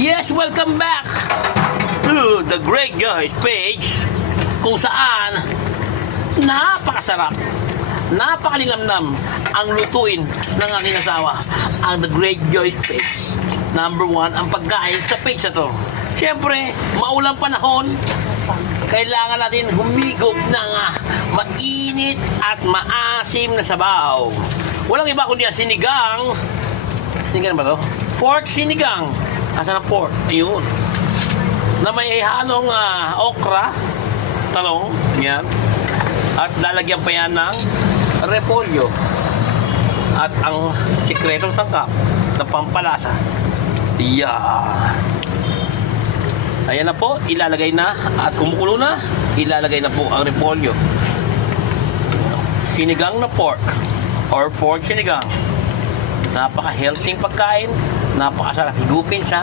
Yes, welcome back to the Great Guys page, kung saan napakasarap, napakalilamnam ang lutuin ng aking asawa. Ang The Great Guys page, number 1 ang pagkain sa page na to. Siyempre, maulang panahon, kailangan natin humigop ng mainit at maasim na sabaw. Walang iba kundi ang sinigang. Sinigang ba to? Pork sinigang. Asan ang pork? Ayun. Na may halong okra, talong, yan. At lalagyan pa yan ng repolyo. At ang sikretong sangkap na pampalasa. Yeah. Ayan na po, ilalagay na at kumukulo na, ilalagay na po ang repolyo. Sinigang na pork or pork sinigang. Napaka-healthy pagkain, napakasarap higupin sa